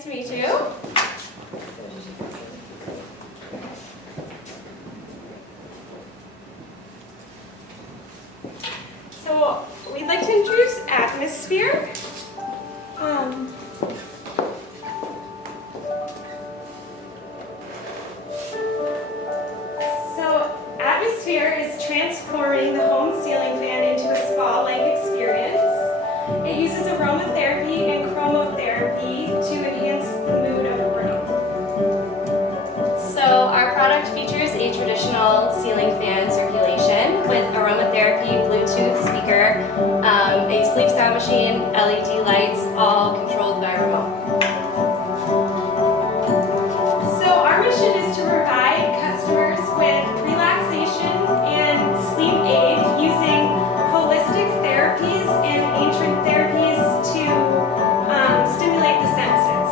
Nice to meet you. So we'd like to introduce Atmsphr. So Atmsphr is transforming the home ceiling fan into a spa-like experience. It uses aromatherapy and chromotherapy to enhance the mood of a room. So our product features a traditional ceiling fan circulation with aromatherapy, Bluetooth speaker, a sleep sound machine, LED lights, all controlled by remote. So our mission is to provide customers with relaxation and sleep aid using holistic therapies and ancient therapies to stimulate the senses.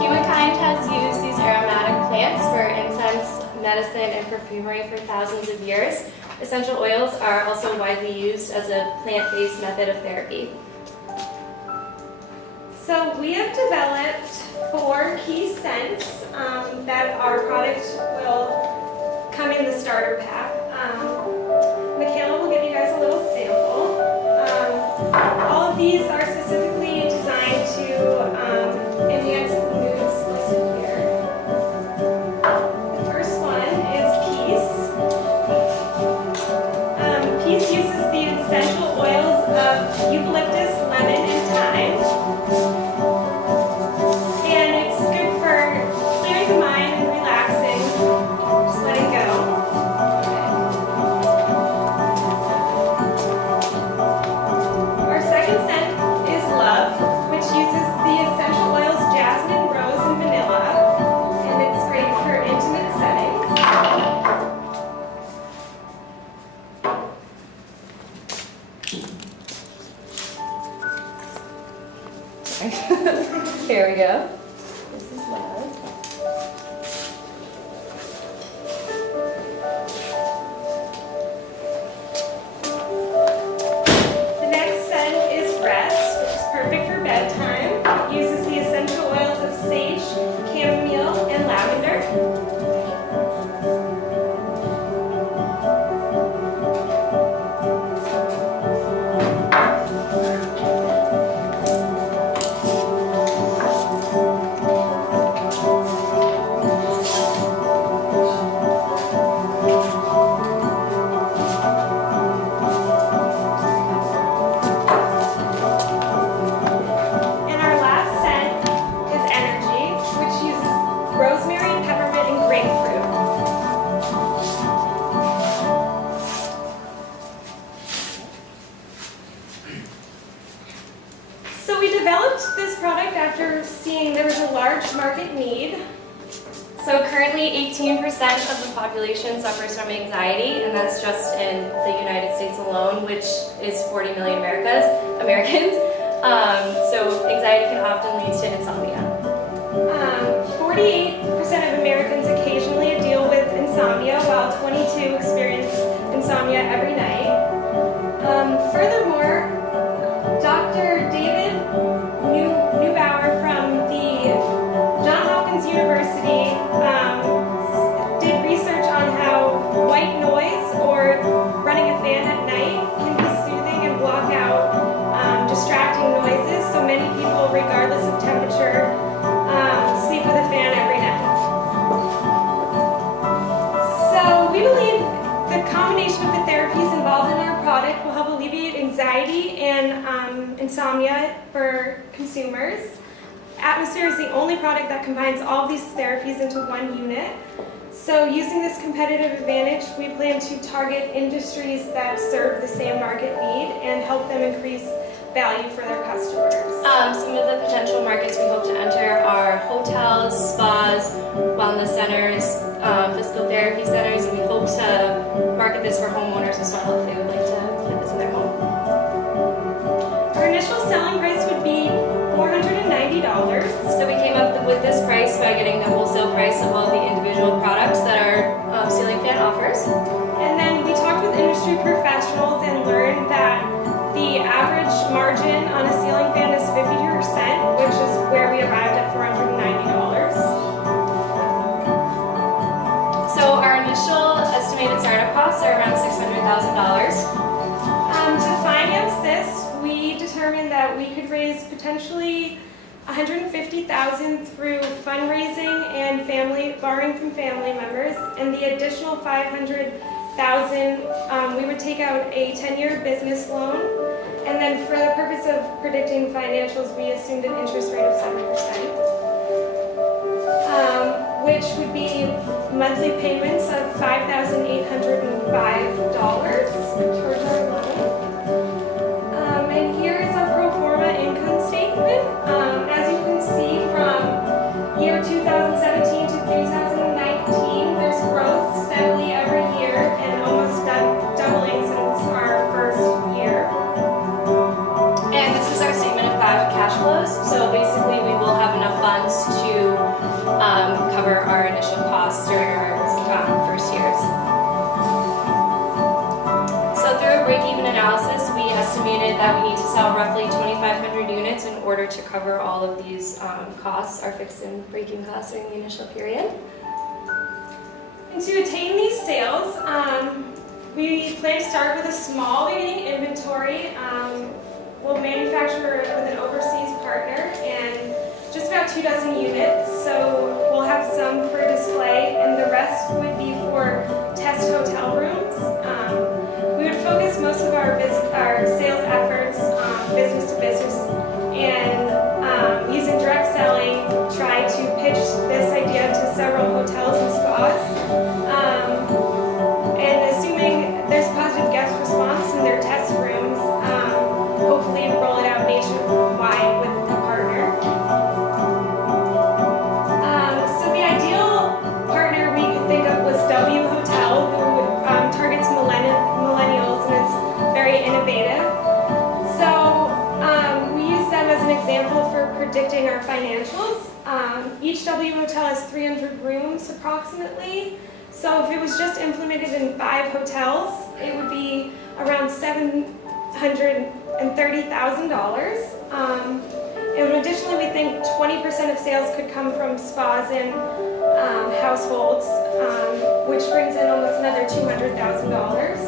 Humankind has used these aromatic plants for incense, medicine, and perfumery for thousands of years. Essential oils are also widely used as a plant-based method of therapy. So we have developed 4 key scents that our product will come in the starter pack. Mikayla will give you guys a little sample. All of these are specifically designed to enhance the moods listed here. The first one is Peace. Peace uses the essential oils of eucalyptus, lemon, and thyme. And it's good for clearing the mind and relaxing. Just letting go. Our second scent is Love, which uses the essential oils jasmine, rose, and vanilla. And it's great for intimate settings. Here we go. This is Love. The next scent is Rest, which is perfect for bedtime. It uses the essential oils of sage, chamomile, and lavender. And our last scent is Energy, which uses rosemary, peppermint, and grapefruit. So we developed this product after seeing there was a large market need. So currently 18% of the population suffers from anxiety, and that's just in the United States alone, which is 40 million Americans. So anxiety can often lead to insomnia. 48% of Americans occasionally deal with insomnia, while 22 experience insomnia every night. Furthermore, Dr. David Neubauer from the Johns Hopkins University did research on how white noise or running a fan at night can be soothing and block out distracting noises. So many people, regardless of temperature, sleep with a fan every night. So we believe the combination of the therapies involved in our product will help alleviate anxiety and insomnia for consumers. Atmsphr is the only product that combines all of these therapies into one unit. So using this competitive advantage, we plan to target industries that serve the same market need and help them increase value for their customers. Some of the potential markets we hope to enter are hotels, spas, wellness centers, physical therapy centers, and we hope to market this for homeowners as well if they would like to put this in their home. Our initial selling price would be $490. So we came up with this price by getting the wholesale price of all the individual products that our ceiling fan offers. And then we talked with industry professionals and learned that the average margin on a ceiling fan is 50 to that we could raise potentially $150,000 through fundraising and borrowing from family members, and the additional $500,000 we would take out a 10-year business loan, and then for the purpose of predicting financials, we assumed an interest rate of 7%, which would be monthly payments of $5,805 towards our loan. And here is a pro forma income statement. As you can see, from year 2017 to 2019, there's growth steadily every year and almost doubling since our first year. And this is our statement of cash flows. So basically, we will have enough funds to cover our initial costs during our first years. So through a break-even analysis, we estimated that we need to sell roughly 2,500 units in order to cover all of these costs, our fixed and break-even costs during the initial period. And to attain these sales, we plan to start with a small beginning inventory. We'll manufacture with an overseas partner and just about 24 units. So we'll have some for display, and the rest would be for test hotel rooms. We would focus most of our sales efforts business to business, and using direct selling, try to pitch this idea to several hotels and spas. And assuming there's positive guest response in their test rooms, hopefully roll it out nationwide with a partner. So the ideal partner we could think of was W Hotel, who targets millennials and is very innovative. So we use them as an example for predicting our financials. Each W Hotel has 300 rooms approximately. So if it was just implemented in 5 hotels, it would be around $730,000. And additionally, we think 20% of sales could come from spas and households, which brings in almost another $200,000.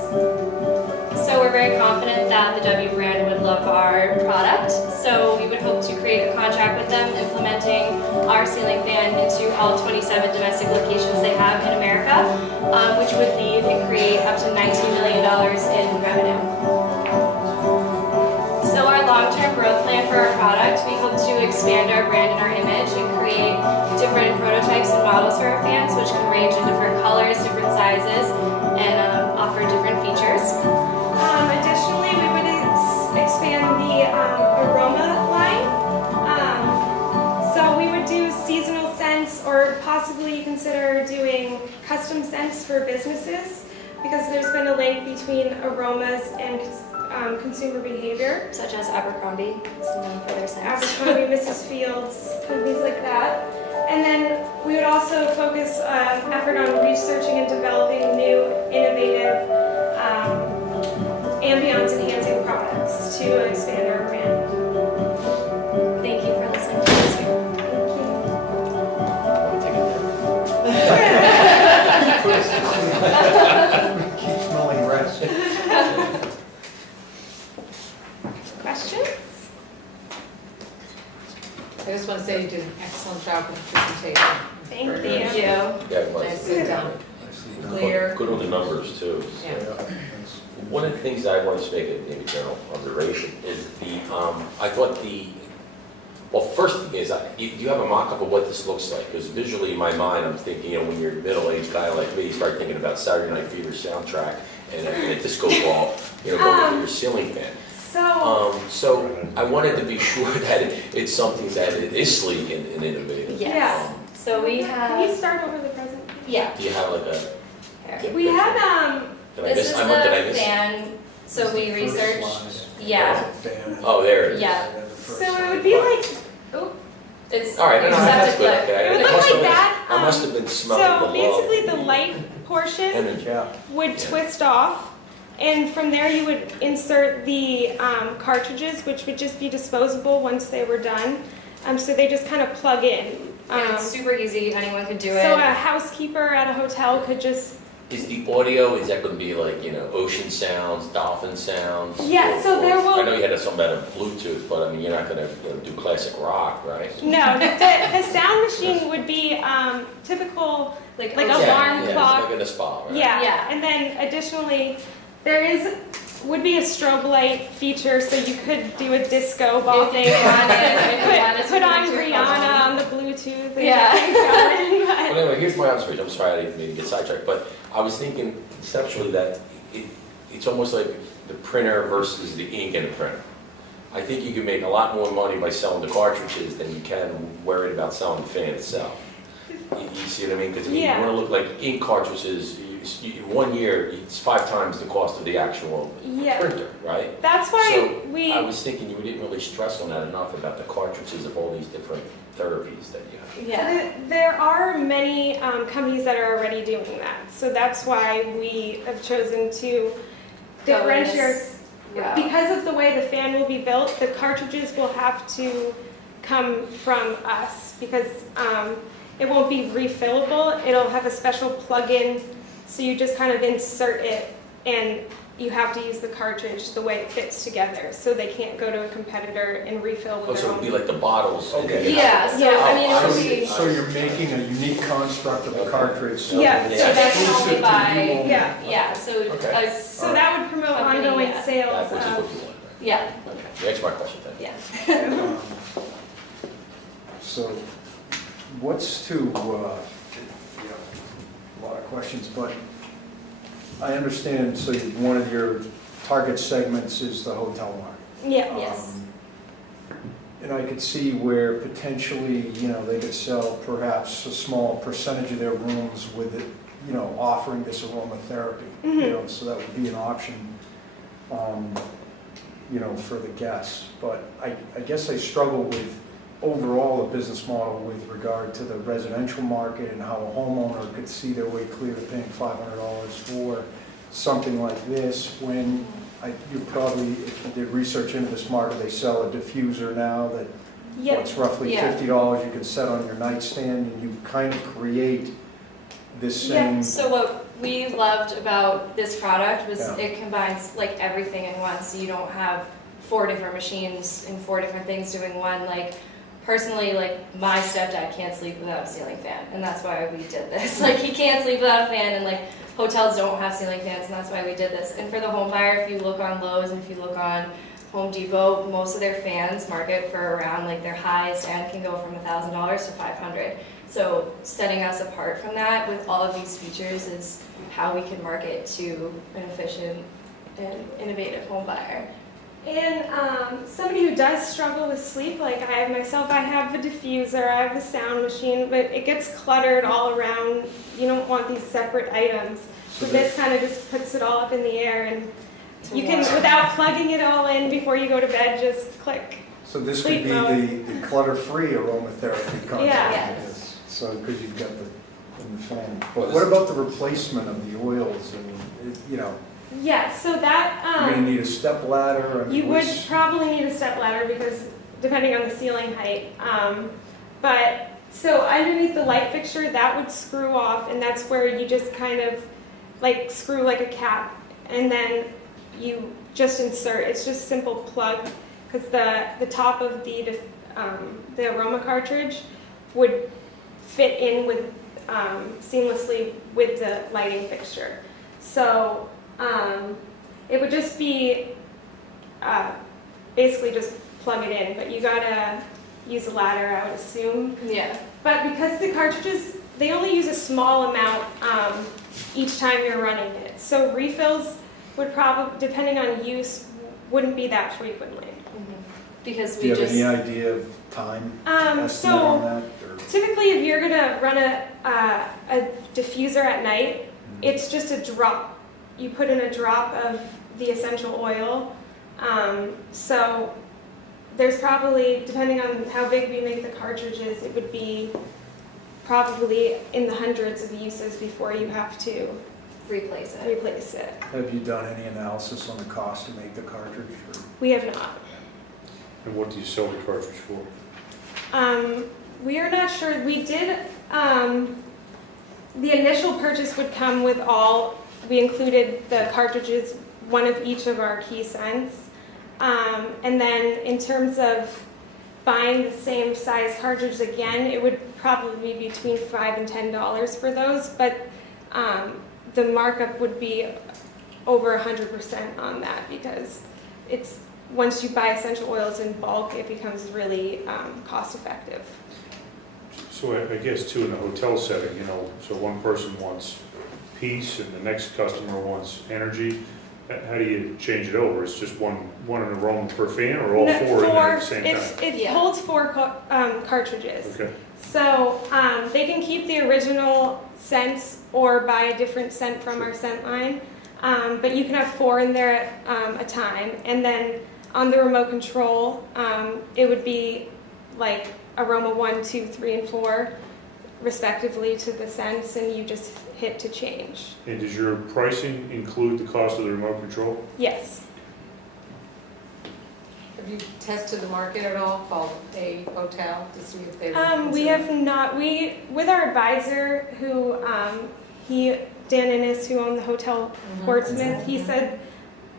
So we're very confident that the W brand would love our product. So we would hope to create a contract with them, implementing our ceiling fan into all 27 domestic locations they have in America, which would lead and create up to $19 million in revenue. So our long-term growth plan for our product, we hope to expand our brand and our image and create different prototypes and models for our fans, which can range in different colors, different sizes, and offer different features. Additionally, we would expand the aroma line. So we would do seasonal scents, or possibly consider doing custom scents for businesses, because there's been a link between aromas and consumer behavior. Such as Abercrombie, is known for their scents. Abercrombie, Mrs. Fields, companies like that. And then we would also focus effort on researching and developing new, innovative, ambiance-enhancing products to expand our brand. Thank you for listening to us. Keep smelling rest. Questions? I just want to say you did an excellent job with the presentation. Thank Very you. nice. Thank you. Yeah, it was. Nicely done. Clear. Good on the numbers too. Yeah. One of the things I wanted to make a maybe general observation is I thought well, first thing is, you have a mock-up of what this looks like, because visually in my mind, I'm thinking, when you're a middle-aged guy like me, you start thinking about Saturday Night Fever soundtrack and a disco ball, going for your ceiling fan. So I wanted to be sure that it's something that it is sleek and innovative. Yes. So we Can you have, start over the presentation? yeah. Do you have like a? We had Did I This miss? is Did I the miss? fan. So we researched. Yeah. Oh, there it is. Yeah. So it would be like, It's. All right, you no, just have that's to good. click. Okay. It would I look must like have- that. I must have been smelling So the love. basically the light portion would twist off, and from there you would insert the cartridges, which would just be disposable once they were done. So they just kind of plug in. And it's super easy. Anyone could do it. So a housekeeper at a hotel could just Is the audio, is that going to be like, ocean sounds, dolphin sounds? Yeah, so there will- I know you had something about Bluetooth, but I mean, you're not going to do classic rock, right? No, the sound machine would be typical, like alarm Yeah, clock. it's like in a spa, right? Yeah, and then additionally, would be a strobe light feature, so you could do a disco ball thing on it. Put on Rihanna on the Bluetooth. And Yeah. get things going, Well, but- anyway, here's my observation. I'm sorry I didn't mean to get sidetracked, but I was thinking conceptually that it's almost like the printer versus the ink in the printer. I think you can make a lot more money by selling the cartridges than you can worried about selling the fan itself. You see what I mean? Because you Yeah. want to look like ink cartridges. In 1 year, it's 5 times the cost of the actual Yeah. printer, right? That's why So I was thinking you didn't really stress on that enough about the cartridges of all these different therapies that you have. Yeah. There are many companies that are already doing that, so that's why we have chosen to Go in differentiate. this route. Because of the way the fan will be built, the cartridges will have to come from us because it won't be refillable. It'll have a special plug-in, so you just kind of insert it and you have to use the cartridge the way it fits together, so they can't go to a competitor and refill with Oh, their so it would be own. like the bottles. and then you Yeah, have to- so I mean, Oh, it'll see. be, So you're making a unique construct of a cartridge. Yeah, it's so that's exclusive only to by, you only. yeah, so, Okay. So that would promote Company, ongoing yeah. sales That, which is what of. you want, right? yeah, Okay, you answered my question, thank you. yeah. Um, So what's to, a lot of questions, but I understand, so one of your target segments is the hotel market. Yeah. Yes. And I could see where potentially, they could sell perhaps a small percentage of their rooms with it, offering this aromatherapy. Mhm. So that would be an option, for the guests. But I guess I struggle with overall the business model with regard to the residential market and how a homeowner could see their way clear to paying $500 for something like this when you probably, if you did research into this market, they sell a diffuser now that Yeah. what's roughly Yeah. $50 you can set on your nightstand, and you kind of create this Yeah, same. So what we loved about this product was Yeah. it combines like everything in one, so you don't have 4 different machines and 4 different things doing one. Like personally, like my stepdad can't sleep without a ceiling fan, and that's why we did this. Like he can't sleep without a fan, and like hotels don't have ceiling fans, and that's why we did this. And for the home buyer, if you look on Lowe's and if you look on Home Depot, most of their fans market for around, like their highest end can go from $1,000 to $500. So setting us apart from that with all of these features is how we can market to an efficient and innovative home buyer. And somebody who does struggle with sleep, like I have myself, I have a diffuser, I have a sound machine, but it gets cluttered all around. You don't want these separate items. So this kind of just puts it all up in the air, and you can, without plugging it all in before you go to bed, just click. So this Sleep could be mode. the clutter-free aromatherapy concept. Yeah. Yes. So, because you've got the fan. But what about the replacement of the oils and, Yeah, so that you're gonna need a step ladder? and you would what's- probably need a step ladder because depending on the ceiling height. But so underneath the light fixture, that would screw off, and that's where you just kind of like screw like a cap, and then you just insert. It's just simple plug because the top of the aroma cartridge would fit in with seamlessly with the lighting fixture. So it would just be basically just plug it in, but you gotta use a ladder, I would assume. Yeah. But because the cartridges, they only use a small amount each time you're running it. So refills would probably, depending on use, wouldn't be that frequently. Because Do we you have just, any idea of time estimate So on that? Or? typically if you're gonna run a diffuser at night, it's just a drop. You put in a drop of the essential oil. So there's probably, depending on how big we make the cartridges, it would be probably in the hundreds of uses before you have to replace it. replace it. Have you done any analysis on the cost to make the cartridge? Or? We have not. And what do you sell the cartridge for? We are not sure. We did the initial purchase would come with we included the cartridges, one of each of our key scents. And then in terms of buying the same size cartridge again, it would probably be between $5 and $10 for those, but the markup would be over 100% on that, because once you buy essential oils in bulk, it becomes really cost effective. So I guess too, in a hotel setting, so one person wants peace and the next customer wants energy. How do you change it over? It's just one in a room per fan, or all four in there at the same time? It holds 4 cartridges. Okay. So they can keep the original scents or buy a different scent from our scent line. But you can have 4 in there at a time. And then on the remote control, it would be like aroma 1, 2, 3, and 4, respectively, to the scents, and you just hit to change. And does your pricing include the cost of the remote control? Yes. Have you tested the market at all, called a hotel, to see if they would We consider- have not. With our advisor, who Dan Innis, who owned the hotel Portsmouth, he said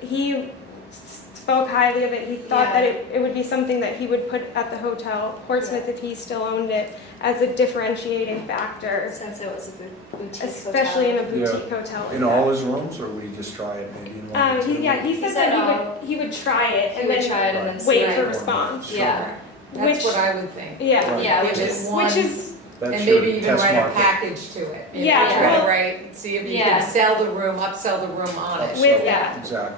he spoke highly of it. He thought that it would be something that he would put at the hotel Portsmouth if he still owned it, as a differentiating factor, Since it was a boutique especially in hotel. a boutique hotel. Like In all his rooms, or we just try it maybe in one or two? He said that he would try it and then see wait what for it- response. Yeah. That's what I would think. Yeah. Right. Yeah, Give it one, Which is That's and your maybe even test write market. a package to it. Yeah, Try well- to write, see if you Yeah. can sell the room, upsell the room on it. with that. Exactly.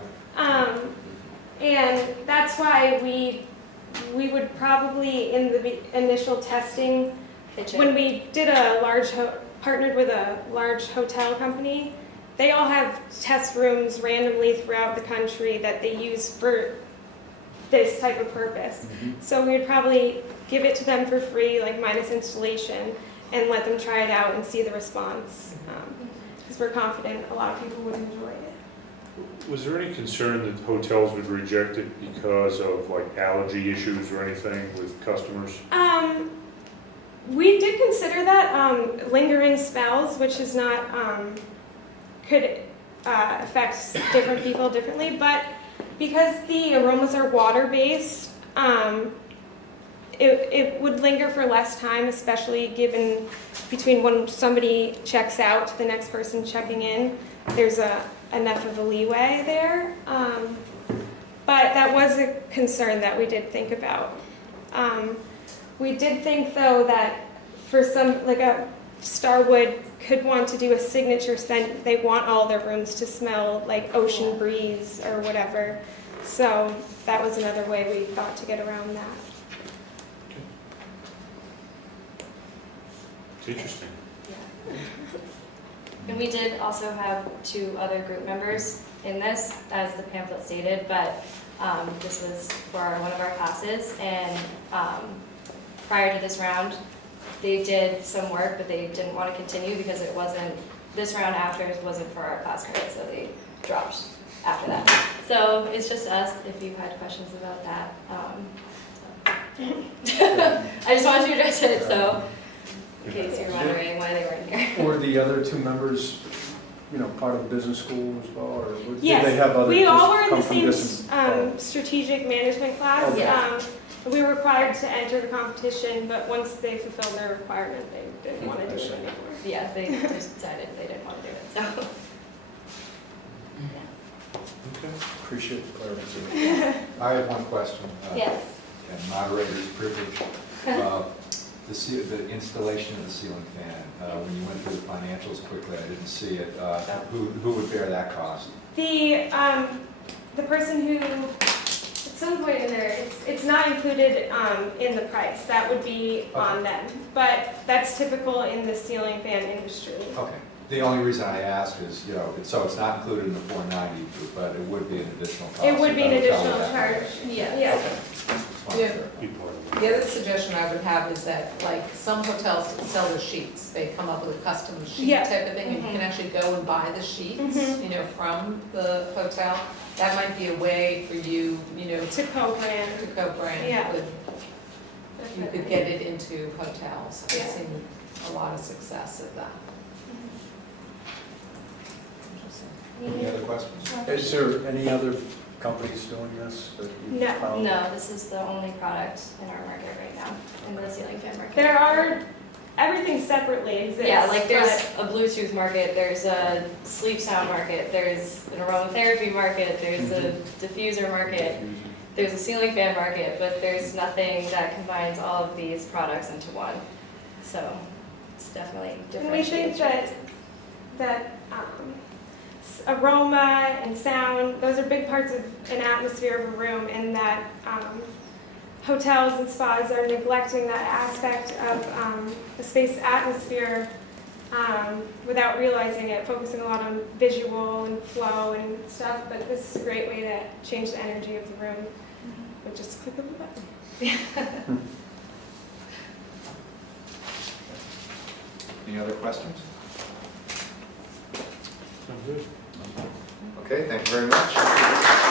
And that's why we would probably, in the initial testing, Pitch it. when we did partnered with a large hotel company, they all have test rooms randomly throughout the country that they use for this type of purpose. So we would probably give it to them for free, like minus installation, and let them try it out and see the response. Because we're confident a lot of people would enjoy it. Was there any concern that hotels would reject it because of like allergy issues or anything with customers? We did consider that lingering smells, which is not could affect different people differently, but because the aromas are water-based, it would linger for less time, especially given between when somebody checks out to the next person checking in. There's enough of a leeway there, but that was a concern that we did think about. We did think, though, that for some, like a Starwood could want to do a signature scent, they want all their rooms to smell like ocean breeze or whatever. So that was another way we thought to get around that. It's interesting. And we did also have 2 other group members in this, as the pamphlet stated, but this was for one of our classes, and prior to this round, they did some work, but they didn't want to continue because it wasn't, this round after wasn't for our classmates, so they dropped after that. So it's just us, if you had questions about that. I just wanted to address it, so in case you're wondering why they weren't here. Were the other 2 members, part of the business school as well, or did Yes, they have other? we all were in come the from same different- strategic management class. Okay. We were required to enter the competition, but once they fulfilled their requirement, they didn't want to do it anymore. Yeah, they just decided they didn't want to do it, so. Okay. Appreciate the clarification. I have one question. Yes. And moderator's privilege. The installation of the ceiling fan, when you went through the financials quickly, I didn't see it. Who would bear that cost? The person who, at some point in there, it's not included in the price. That would be on them. But that's typical in the ceiling fan industry. Okay. The only reason I ask is, so it's not included in the 490, but it would be an additional cost. It would be an if I was additional out charge. there. Yeah. Just wanted to- Be part of it. The other suggestion I would have is that, like, some hotels sell their sheets. They come up with a custom sheet Yeah. type of thing, and you can actually go and buy the sheets, from the hotel. That might be a way for you, To co-brand. to co-brand Yeah. with, you could get it into hotels. I've Yeah. seen a lot of success of that. Any other questions? Is there any other companies doing this that you No. found? No, this is the only product in our market right now, in the ceiling fan market. There are, everything separately exists. Yeah, like there's but- a Bluetooth market, there's a sleep sound market, there's an aromatherapy market, there's a diffuser market, there's a ceiling fan market, but there's nothing that combines all of these products into one. So it's definitely different. And we think that aroma and sound, those are big parts of an atmosphere of a room, and that hotels and spas are neglecting that aspect of the space atmosphere without realizing it, focusing a lot on visual and flow and stuff, but this is a great way to change the energy of the room with just a click of a button. Any other questions? Sounds good. Okay, thank you very much.